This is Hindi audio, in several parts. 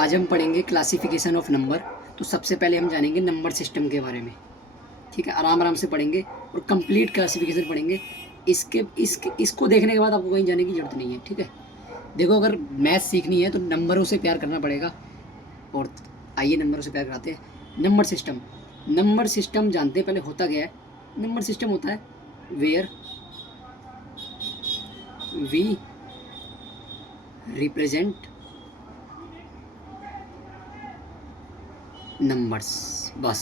आज हम पढ़ेंगे क्लासिफिकेशन ऑफ नंबर। तो सबसे पहले हम जानेंगे नंबर सिस्टम के बारे में। ठीक है, आराम आराम से पढ़ेंगे और कंप्लीट क्लासिफिकेशन पढ़ेंगे। इसको देखने के बाद आपको कहीं जाने की जरूरत नहीं है। ठीक है, देखो, अगर मैथ सीखनी है तो नंबरों से प्यार करना पड़ेगा। और आइए नंबरों से प्यार कराते हैं। नंबर सिस्टम जानते हैं पहले होता क्या है। नंबर सिस्टम होता है वेयर वी रिप्रेजेंट नंबर्स, बस।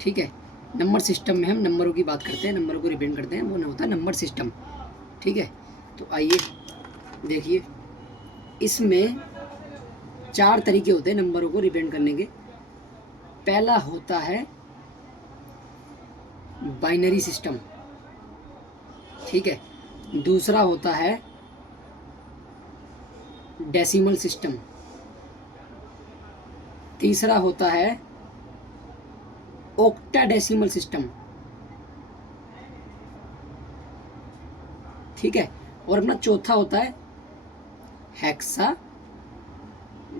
ठीक है, नंबर सिस्टम में हम नंबरों की बात करते हैं, नंबरों को रिप्रेजेंट करते हैं, वो होता है नंबर सिस्टम। ठीक है, तो आइए देखिए, इसमें 4 तरीके होते हैं नंबरों को रिप्रेजेंट करने के। पहला होता है बाइनरी सिस्टम। ठीक है, दूसरा होता है डेसिमल सिस्टम। तीसरा होता है ऑक्टाडेसिमल सिस्टम। ठीक है, और अपना चौथा होता है हेक्सा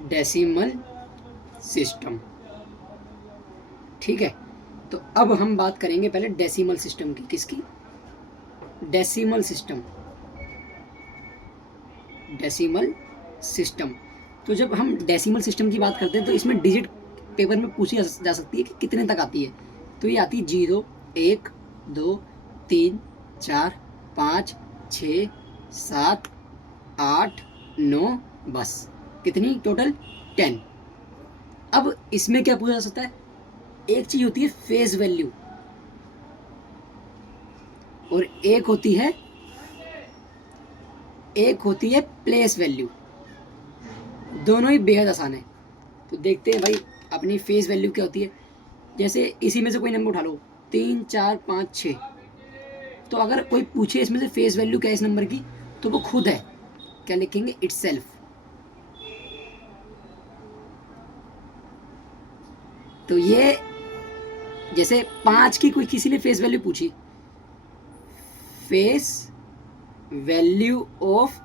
डेसिमल सिस्टम। ठीक है, तो अब हम बात करेंगे पहले डेसिमल सिस्टम की। किसकी? Decimal system. Decimal system. तो जब हम डेसिमल सिस्टम की बात करते हैं तो इसमें डिजिट पेपर में पूछी जा सकती है कि कितने तक आती है। तो ये आती है 0, 1, 2, 3, 4, 5, 6, 7, 8, 9, बस। कितनी टोटल? 10। अब इसमें क्या पूछा जा सकता है? एक चीज होती है फेस वैल्यू और एक होती है प्लेस वैल्यू। दोनों ही बेहद आसान है। तो देखते हैं भाई अपनी फेस वैल्यू क्या होती है। जैसे इसी में से कोई नंबर उठा लो, 3, 4, 5, 6। तो अगर कोई पूछे इसमें से फेस वैल्यू क्या है इस नंबर की, तो वो खुद है। क्या लिखेंगे? इटसेल्फ। तो ये जैसे 5 की कोई किसी ने फेस वैल्यू पूछी, फेस वैल्यू ऑफ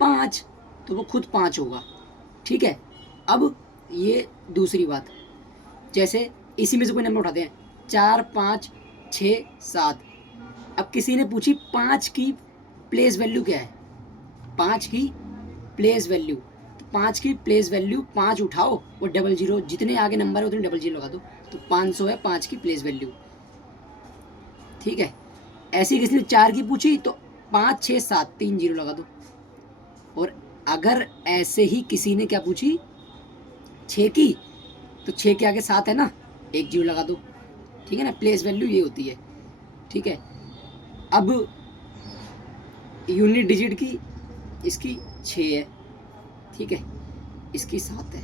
5, तो वो खुद 5 होगा। ठीक है, अब ये दूसरी बात, जैसे इसी में से कोई नंबर उठाते हैं, 4, 5, 6, 7। अब किसी ने पूछी 5 की प्लेस वैल्यू क्या है, 5 की प्लेस वैल्यू। तो 5 की प्लेस वैल्यू 5 उठाओ और 00, जितने आगे नंबर है उतने 00 लगा दो, तो 500 है 5 की प्लेस वैल्यू। ठीक है, ऐसी किसी ने 4 की पूछी तो 5, 6, 7, 3 0 लगा दो। और अगर ऐसे ही किसी ने क्या पूछी 6 की, तो 6 के आगे 7 है ना, 1 0 लगा दो। ठीक है ना, प्लेस वैल्यू ये होती है। ठीक है, अब यूनिट डिजिट की इसकी 6 है। ठीक है, इसकी 7 है।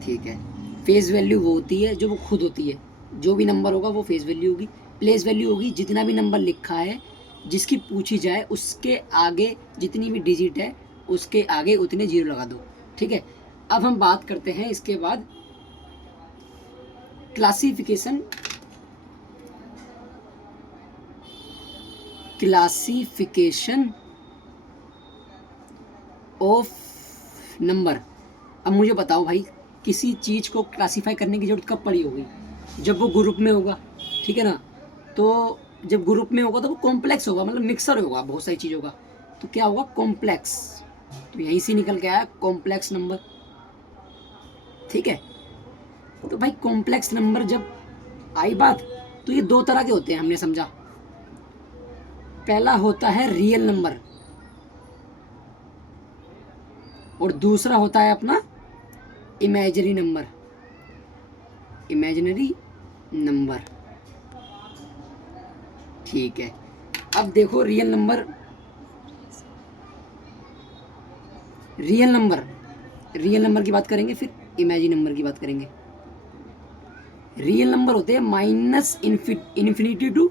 ठीक है, फेस वैल्यू वो होती है जो वो खुद होती है। जो भी नंबर होगा वो फेस वैल्यू होगी। प्लेस वैल्यू होगी जितना भी नंबर लिखा है, जिसकी पूछी जाए उसके आगे जितनी भी डिजिट है उसके आगे उतने 0 लगा दो। ठीक है, अब हम बात करते हैं इसके बाद क्लासिफिकेशन ऑफ नंबर। अब मुझे बताओ भाई, किसी चीज़ को क्लासीफाई करने की जरूरत कब पड़ी होगी? जब वो ग्रुप में होगा। ठीक है ना, तो जब ग्रुप में होगा तो वो कॉम्प्लेक्स होगा, मतलब मिक्सर होगा बहुत सारी चीज़ों का। तो क्या होगा? कॉम्प्लेक्स। तो यहीं से निकल के आया कॉम्प्लेक्स नंबर। ठीक है, तो भाई कॉम्प्लेक्स नंबर जब आई बात, तो ये 2 तरह के होते हैं, हमने समझा। पहला होता है रियल नंबर और दूसरा होता है अपना इमेजिनरी नंबर। Imaginary number. ठीक है, अब देखो रियल नंबर की बात करेंगे, फिर इमेजिनरी नंबर की बात करेंगे। रियल नंबर होते हैं minus infinity two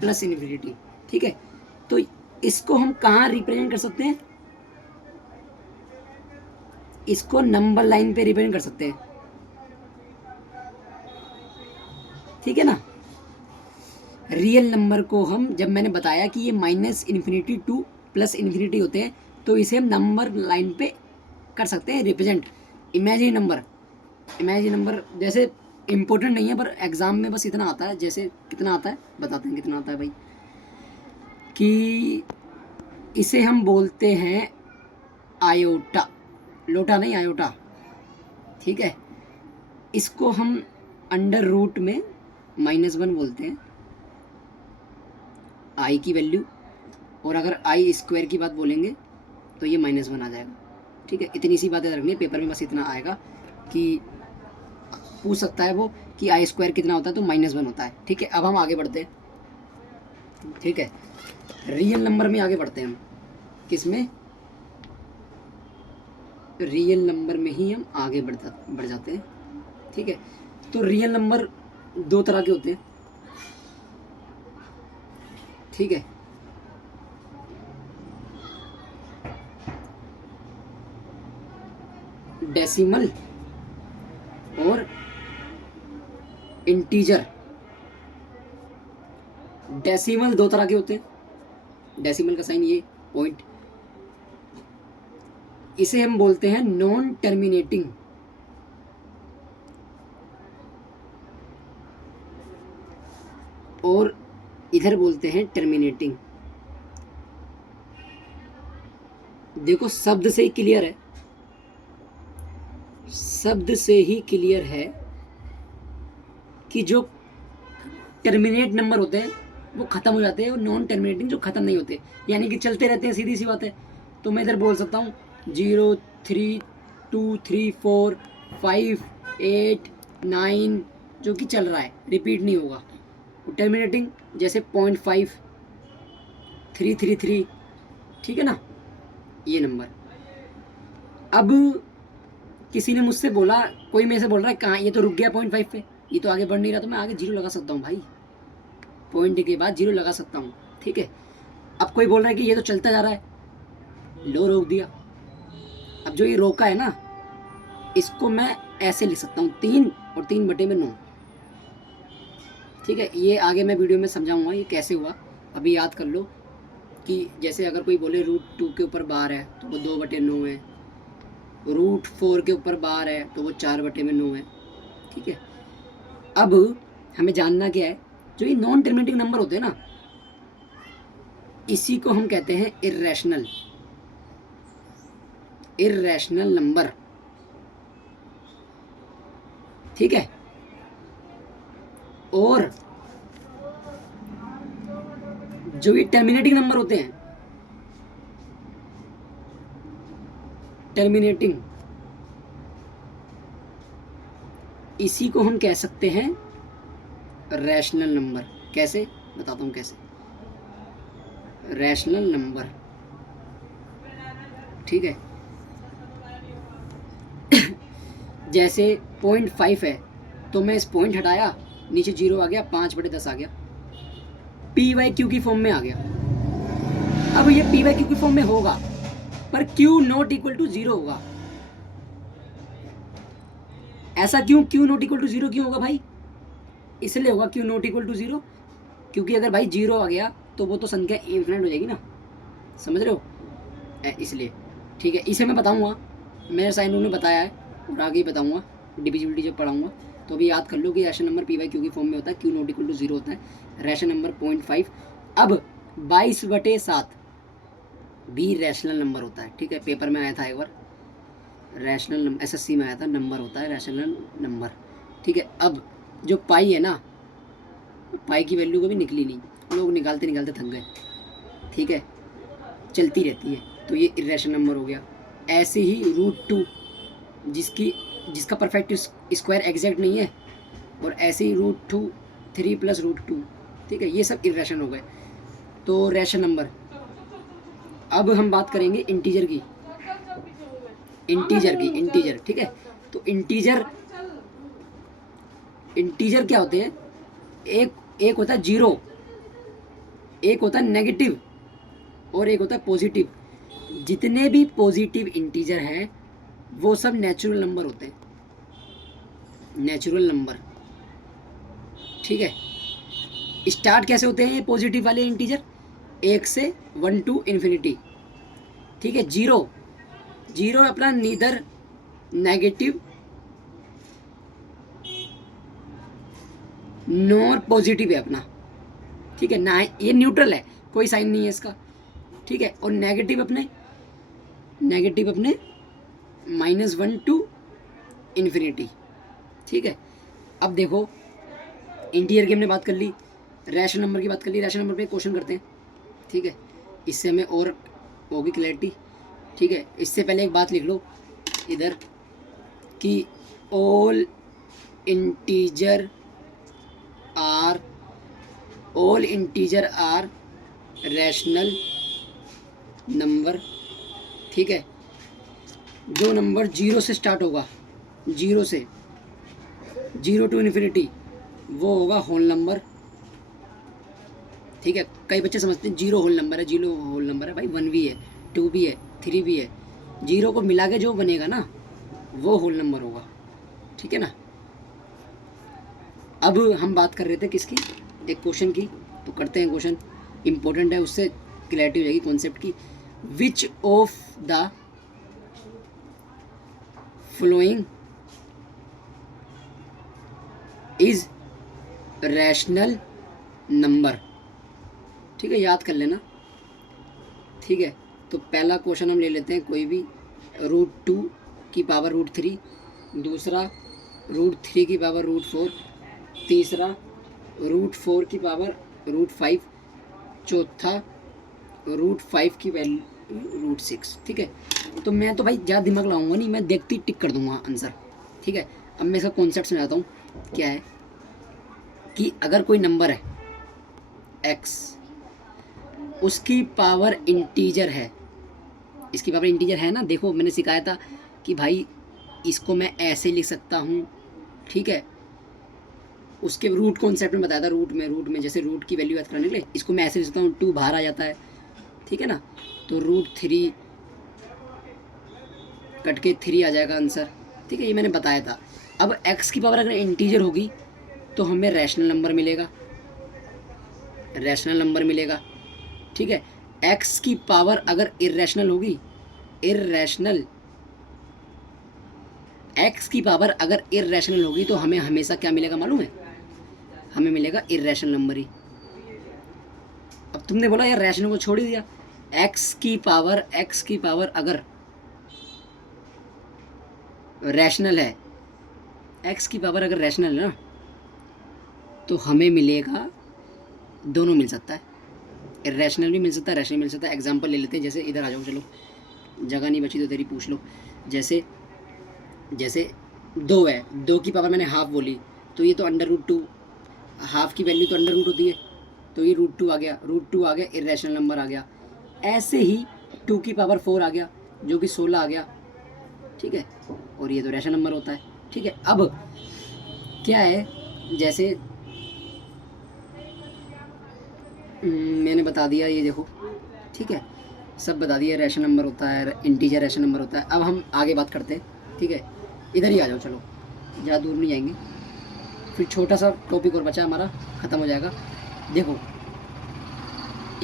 plus infinity. ठीक है, तो इसको हम कहाँ रिप्रेजेंट कर सकते हैं? इसको नंबर लाइन पे रिप्रेजेंट कर सकते हैं। ठीक है ना, रियल नंबर को हम, जब मैंने बताया कि ये minus infinity two plus infinity होते हैं, तो इसे हम नंबर लाइन पे कर सकते हैं रिप्रेजेंट इमेजिनरी नंबर जैसे इम्पोर्टेंट नहीं है, पर एग्ज़ाम में बस इतना आता है। जैसे कितना आता है बताते हैं, कितना आता है भाई, कि इसे हम बोलते हैं आयोटा, लोटा नहीं आयोटा, ठीक है। इसको हम अंडर रूट में -1 बोलते हैं आई की वैल्यू, और अगर आई स्क्वायर की बात बोलेंगे तो ये -1 आ जाएगा, ठीक है। इतनी सी बातें रखनी है पेपर में, बस इतना आएगा कि पूछ सकता है वो कि आई स्क्वायर कितना होता है, तो -1 होता है, ठीक है। अब हम आगे बढ़ते हैं, ठीक है। रियल नंबर में आगे बढ़ते हैं हम, किस में, रियल नंबर में ही हम आगे बढ़ जाते हैं, ठीक है। तो रियल नंबर 2 तरह के होते हैं, ठीक है। डेसिमल और इंटीजर। डेसिमल 2 तरह के होते हैं, डेसिमल का साइन ये पॉइंट, इसे हम बोलते हैं नॉन टर्मिनेटिंग, और इधर बोलते हैं टर्मिनेटिंग। देखो शब्द से ही क्लियर है, शब्द से ही क्लियर है कि जो टर्मिनेट नंबर होते हैं वो ख़त्म हो जाते हैं, और नॉन टर्मिनेटिंग जो ख़त्म नहीं होते, यानी कि चलते रहते हैं, सीधी सी बात है। तो मैं इधर बोल सकता हूँ 0 3 2 3 4 5 8 9, जो कि चल रहा है, रिपीट नहीं होगा। टर्मिनेटिंग जैसे 0.5 333, ठीक है ना, ये नंबर। अब किसी ने मुझसे बोला, कोई मेरे से बोल रहा है कहाँ, ये तो रुक गया 0.5 पे, ये तो आगे बढ़ नहीं रहा, तो मैं आगे 0 लगा सकता हूँ भाई, पॉइंट के बाद 0 लगा सकता हूँ, ठीक है। अब कोई बोल रहा है कि ये तो चलता जा रहा है, लो रोक दिया। अब जो ये रोका है ना, इसको मैं ऐसे लिख सकता हूँ 3 और 3/9, ठीक है। ये आगे मैं वीडियो में समझाऊंगा ये कैसे हुआ। अभी याद कर लो कि जैसे अगर कोई बोले √2 के ऊपर बार है तो वो 2/9 है, √4 के ऊपर बार है तो वो 4/9 है, ठीक है। अब हमें जानना क्या है, जो ये नॉन टर्मिनेटिंग नंबर होते हैं ना, इसी को हम कहते हैं इर्रेशनल नंबर, ठीक है। और जो ये टर्मिनेटिंग नंबर होते हैं, टर्मिनेटिंग, इसी को हम कह सकते हैं रैशनल नंबर। कैसे बताता हूँ कैसे, रैशनल नंबर, ठीक है। जैसे 0.5 है तो मैं इस पॉइंट हटाया, नीचे 0 आ गया, 5/10 आ गया, p/q की फॉर्म में आ गया। अब ये p/q की फॉर्म में होगा, पर q ≠ 0 होगा। ऐसा क्यों, q ≠ 0 क्यों होगा भाई? इसलिए होगा q ≠ 0, क्योंकि अगर भाई 0 आ गया तो वो तो संख्या इन्फिनिट हो जाएगी ना, समझ रहे हो, इसलिए, ठीक है। इसे मैं बताऊंगा, मेरे साइन रूल ने बताया है, और आगे ही बताऊंगा डिविजिबिलिटी जब पढ़ाऊंगा। तो अभी याद कर लो कि रैशनल नंबर p/q की फॉर्म में होता है, q ≠ 0 होता है, रैशनल नंबर 0.5। अब 22/7 भी रैशनल नंबर होता है, ठीक है। पेपर में आया था एक बार, रैशनल नंबर, SSC में आया था, नंबर होता है रैशनल नंबर, ठीक है। अब जो पाई है ना, पाई की वैल्यू कभी निकली नहीं, लोग निकालते निकालते थक गए, ठीक है, चलती रहती है, तो ये इर्रेशनल नंबर हो गया। ऐसे ही √2 जिसका परफेक्ट स्क्वायर एग्जैक्ट नहीं है, और ऐसे ही √2 3 + √2, ठीक है, ये सब इर्रेशनल हो गए। तो रैशनल नंबर। अब हम बात करेंगे इंटीजर की, इंटीजर, ठीक है। तो इंटीजर क्या होते हैं, एक होता है 0, एक होता है नेगेटिव, और एक होता है पॉजिटिव। जितने भी पॉजिटिव इंटीजर हैं वो सब नेचुरल नंबर होते हैं, नेचुरल नंबर, ठीक है। स्टार्ट कैसे होते हैं ये पॉजिटिव वाले इंटीजर, 1 से 1 to ∞, ठीक है। 0 जीरो अपना नीदर नेगेटिव नॉर पॉजिटिव है अपना, ठीक है ना, ये न्यूट्रल है, कोई साइन नहीं है इसका, ठीक है। और नेगेटिव अपने -1 टू इन्फिनिटी, ठीक है। अब देखो इंटीजर की हमने बात कर ली, रैशनल नंबर की बात कर ली, रैशनल नंबर पे क्वेश्चन करते हैं, ठीक है। इससे हमें और होगी क्लैरिटी, ठीक है। इससे पहले एक बात लिख लो इधर कि all integer are rational number, ठीक है। जो नंबर जीरो से स्टार्ट होगा, जीरो टू इन्फिनिटी, वो होगा होल नंबर, ठीक है। कई बच्चे समझते हैं जीरो होल नंबर है, भाई 1 भी है, 2 भी है, 3 भी है, जीरो को मिला के जो बनेगा ना वो होल नंबर होगा, ठीक है ना। अब हम बात कर रहे थे किसकी, एक क्वेश्चन की, तो करते हैं क्वेश्चन, इम्पोर्टेंट है, उससे क्लैरिटी हो जाएगी कॉन्सेप्ट की। Which of the following is rational number, ठीक है, याद कर लेना, ठीक है। तो पहला क्वेश्चन हम ले लेते हैं कोई भी, √2 की पावर √3, दूसरा √3 की पावर √4, तीसरा √4 की पावर √5, चौथा √5 की वैल्यू √6, ठीक है। तो मैं तो भाई ज़्यादा दिमाग लगाऊंगा नहीं, मैं देखती टिक कर दूंगा आंसर, ठीक है। अब मैं इसका कॉन्सेप्ट समझाता हूँ, क्या है कि अगर कोई नंबर है x, उसकी पावर इंटीजर है, इसकी पावर इंटीजर है ना, देखो मैंने सिखाया था कि भाई इसको मैं ऐसे लिख सकता हूँ, ठीक है। उसके रूट कॉन्सेप्ट में बताया था, रूट में जैसे रूट की वैल्यू याद करने के लिए इसको मैं ऐसे लिख सकता हूँ, 2 बाहर आ जाता है, ठीक है ना, तो √3 कट के 3 आ जाएगा आंसर, ठीक है, ये मैंने बताया था। अब x की पावर अगर इंटीजर होगी तो हमें रैशनल नंबर मिलेगा, ठीक है। x की पावर अगर इर्रेशनल होगी, x की पावर अगर इर्रेशनल होगी तो हमें हमेशा क्या मिलेगा मालूम है, हमें मिलेगा इर्रेशनल नंबर ही। अब तुमने बोला यार रैशनल को छोड़ ही दिया, x की पावर अगर रैशनल है, x की पावर अगर रैशनल है ना, तो हमें मिलेगा, दोनों मिल सकता है, इर्रेशनल भी मिल सकता है, रैशनल मिल सकता है। एग्जांपल ले लेते हैं, जैसे इधर आ जाओ, चलो जगह नहीं बची तो तेरी पूछ लो। जैसे 2 है, 2 की पावर मैंने हाफ बोली, तो ये तो √2, हाफ की वैल्यू तो √रूट होती है, तो ये √2 आ गया, इर्रेशनल नंबर आ गया। ऐसे ही 2 की पावर 4 आ गया, जो कि 16 आ गया, ठीक है, और ये तो रैशनल नंबर होता है, ठीक है। अब क्या है, जैसे मैंने बता दिया, ये देखो, ठीक है, सब बता दिया, रैशनल नंबर होता है, इंटीजर रैशनल नंबर होता है। अब हम आगे बात करते हैं, ठीक है, इधर ही आ जाओ, चलो ज़्यादा दूर नहीं जाएंगे, फिर छोटा सा टॉपिक और बचा हमारा, ख़त्म हो जाएगा। देखो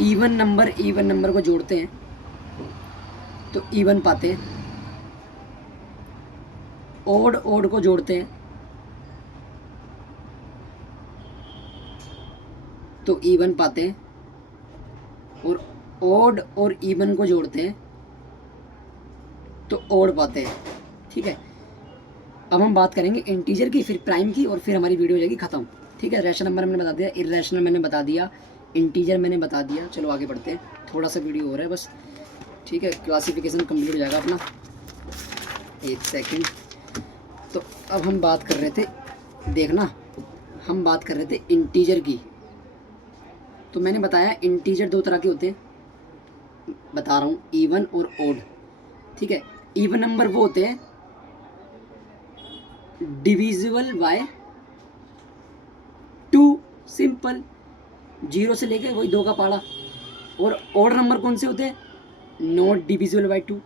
इवन नंबर को जोड़ते हैं तो इवन पाते हैं, ओड को जोड़ते हैं तो इवन पाते हैं, और ओड और इवन को जोड़ते हैं तो ओड पाते हैं, ठीक है। अब हम बात करेंगे इंटीजर की, फिर प्राइम की, और फिर हमारी वीडियो हो जाएगी ख़त्म, ठीक है। रैशनल नंबर मैंने बता दिया, इर्रेशनल मैंने बता दिया, इंटीजर मैंने बता दिया। चलो आगे बढ़ते हैं, थोड़ा सा वीडियो हो रहा है बस, ठीक है, क्लासिफिकेशन कंप्लीट हो जाएगा अपना, 1 सेकेंड। तो अब हम बात कर रहे थे, देखना, हम बात कर रहे थे इंटीजर की। तो मैंने बताया इंटीजर 2 तरह के होते हैं, बता रहा हूँ, इवन और ओड, ठीक है। इवन नंबर वो होते हैं डिविजिबल बाय 2, सिंपल, 0 से लेके वही 2 का पाड़ा। और ओड नंबर कौन से होते हैं, not divisible by 2,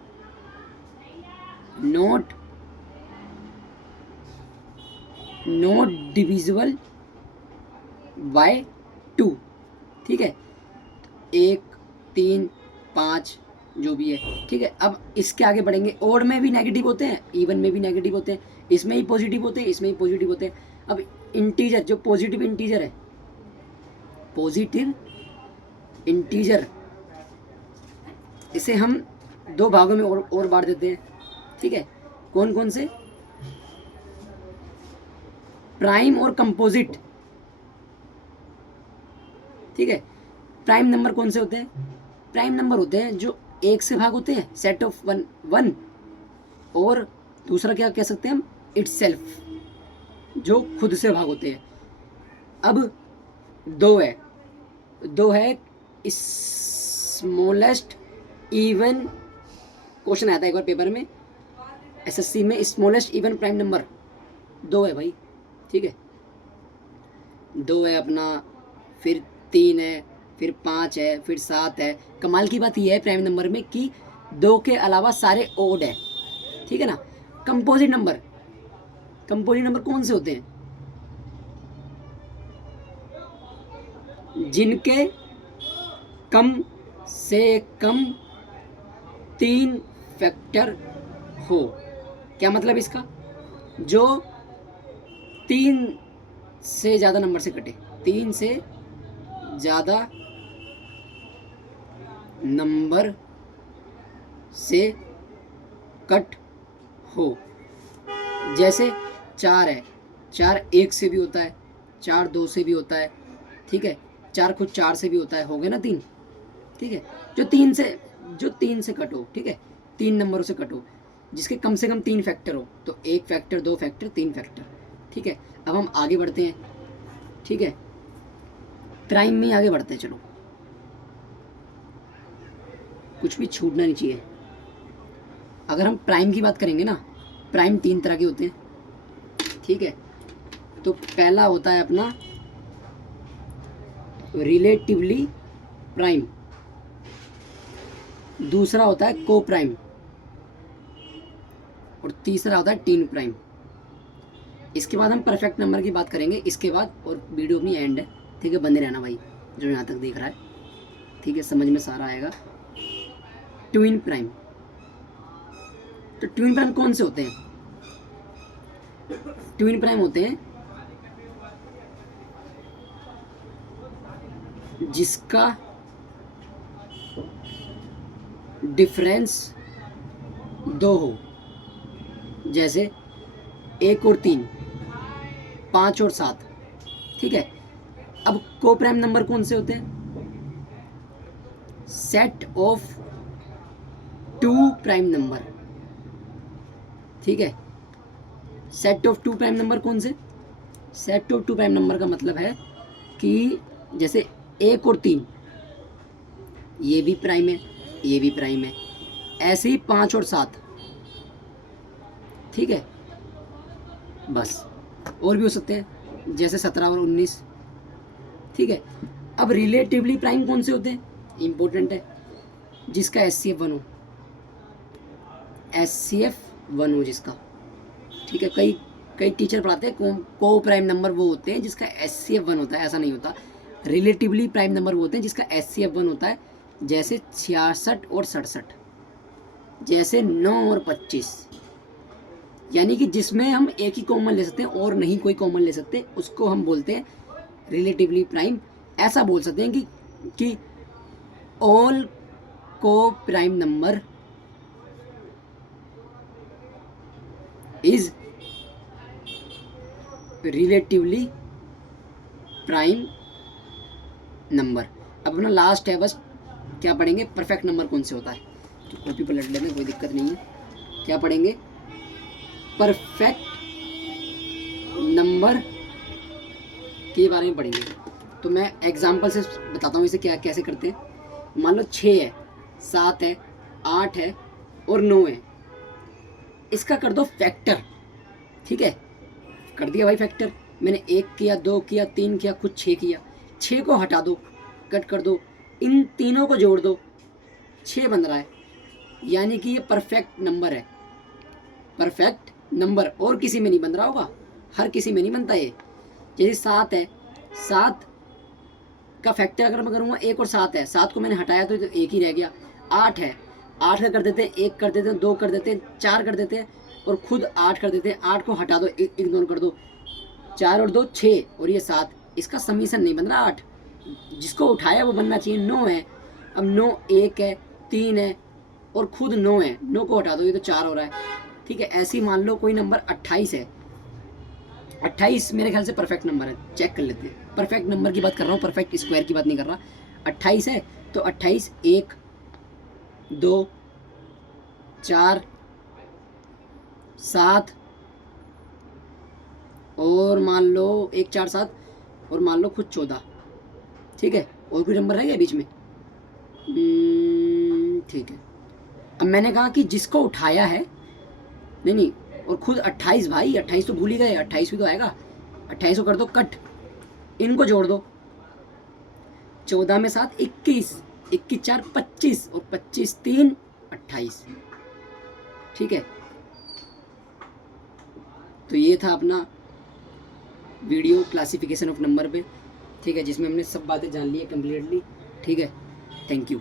not divisible by 2, ठीक है। 1, 3, 5, जो भी है, ठीक है। अब इसके आगे बढ़ेंगे, ओड में भी नेगेटिव होते हैं, इवन में भी नेगेटिव होते हैं, इसमें ही पॉजिटिव होते हैं, इसमें ही पॉजिटिव होते हैं। अब इंटीजर, जो पॉजिटिव इंटीजर है, पॉजिटिव इंटीजर, इसे हम दो भागों में और बांट देते हैं, ठीक है। कौन कौन से? प्राइम और कंपोजिट, ठीक है। प्राइम नंबर कौन से होते हैं? प्राइम नंबर होते हैं जो एक से भाग होते हैं, सेट ऑफ वन वन, और दूसरा क्या कह सकते हैं हम? इटसेल्फ, जो खुद से भाग होते हैं। अब दो है स्मॉलेस्ट इवन, क्वेश्चन आया था एक बार पेपर में एसएससी में, स्मॉलेस्ट इवन प्राइम नंबर 2 है भाई, ठीक है। 2 है अपना, फिर 3 है, फिर 5 है, फिर 7 है। कमाल की बात यह है प्राइम नंबर में कि 2 के अलावा सारे ओड है, ठीक है ना। कंपोजिट नंबर कौन से होते हैं? जिनके कम से कम 3 फैक्टर हो। क्या मतलब इसका? जो 3 से ज़्यादा नंबर से कटे, 3 से ज़्यादा नंबर से कट हो। जैसे 4 है, 4 1 से भी होता है, 4 2 से भी होता है, ठीक है। 4 खुद 4 से भी होता है, हो गए ना 3, ठीक है। जो 3 से कट हो, ठीक है, 3 नंबरों से कट हो, जिसके कम से कम 3 फैक्टर हो, तो 1 फैक्टर, 2 फैक्टर, 3 फैक्टर, ठीक है। अब हम आगे बढ़ते हैं, ठीक है, प्राइम में आगे बढ़ते हैं। चलो, कुछ भी छूटना नहीं चाहिए। अगर हम प्राइम की बात करेंगे ना, प्राइम 3 तरह के होते हैं, ठीक है। तो पहला होता है अपना रिलेटिवली प्राइम, दूसरा होता है को प्राइम, और तीसरा होता है टीन प्राइम। इसके बाद हम परफेक्ट नंबर की बात करेंगे इसके बाद, और वीडियो अपनी एंड है, ठीक है। बंदे रहना भाई जो यहाँ तक देख रहा है, ठीक है, समझ में सारा आएगा। ट्विन प्राइम, तो ट्विन प्राइम कौन से होते हैं? ट्विन प्राइम होते हैं जिसका डिफरेंस 2 हो, जैसे 1 और 3, 5 और 7, ठीक है। अब को प्राइम नंबर कौन से होते हैं? सेट ऑफ 2 प्राइम नंबर, ठीक है। सेट ऑफ 2 प्राइम नंबर कौन से? सेट ऑफ 2 प्राइम नंबर का मतलब है कि जैसे 1 और 3, ये भी प्राइम है, ये भी प्राइम है, ऐसे ही 5 और 7, ठीक है। बस, और भी हो सकते हैं जैसे 17 और 19, ठीक है। अब रिलेटिवली प्राइम कौन से होते हैं? इंपॉर्टेंट है, जिसका SCF 1 हो, SCF 1 हो जिसका, ठीक है। कई टीचर पढ़ाते हैं को प्राइम नंबर वो होते हैं जिसका SCF 1 होता है, ऐसा नहीं होता। रिलेटिवली प्राइम नंबर वो होते हैं जिसका SCF 1 होता है, जैसे 66 और 67, जैसे 9 और 25, यानी कि जिसमें हम एक ही कॉमन ले सकते हैं और नहीं कोई कॉमन ले सकते, उसको हम बोलते हैं रिलेटिवली प्राइम। ऐसा बोल सकते हैं कि ऑल को prime number is relatively prime number. अब अपना लास्ट है, बस क्या पढ़ेंगे? परफेक्ट नंबर कौन से होता है। तो कॉपी पर लट लेना, कोई दिक्कत नहीं है। क्या पढ़ेंगे? परफेक्ट नंबर के बारे में पढ़ेंगे। तो मैं एग्जांपल से बताता हूँ इसे क्या कैसे करते हैं। मान लो 6 है, 7 है, 8 है और 9 है, इसका कर दो फैक्टर, ठीक है। कर दिया भाई फैक्टर, मैंने 1 किया, 2 किया, 3 किया, कुछ 6 किया। 6 को हटा दो, कट कर दो, इन तीनों को जोड़ दो, 6 बन रहा है, यानी कि ये परफेक्ट नंबर है। परफेक्ट नंबर और किसी में नहीं बन रहा होगा, हर किसी में नहीं बनता ये। जैसे 7 है, 7 का फैक्टर अगर मैं करूँगा 1 और 7 है, 7 को मैंने हटाया तो 1 ही रह गया। 8 है, 8 का कर देते हैं, 1 कर देते हैं, 2 कर देते हैं, 4 कर देते हैं और खुद 8 कर देते हैं। 8 को हटा दो, इग्नोर कर दो, 4 और 2 6 और ये 7, इसका समीशन नहीं बन रहा 8, जिसको उठाया वो बनना चाहिए 9 है। अब 9 1 है, 3 है और खुद 9 है, 9 को हटा दो, ये तो 4 हो रहा है। ठीक है, ऐसे ही मान लो कोई नंबर 28 है। 28 मेरे ख्याल से परफेक्ट नंबर है, चेक कर लेते हैं। परफेक्ट नंबर की बात कर रहा हूँ, परफेक्ट स्क्वायर की बात नहीं कर रहा। 28 है तो 28 1 2 4 7 और मान लो 1 4 7 और मान लो खुद 14। ठीक है, और कोई नंबर रह गया बीच में? ठीक है, अब मैंने कहा कि जिसको उठाया है, नहीं और खुद 28, भाई 28 तो भूल ही गए, 28 भी तो आएगा। 28 को कर दो कट, इनको जोड़ दो, 14 में 7 21, 21 4 25 और 25 3 28। ठीक है, तो ये था अपना वीडियो क्लासिफिकेशन ऑफ नंबर पे। ठीक है, जिसमें हमने सब बातें जान ली है कम्प्लीटली। ठीक है, थैंक यू।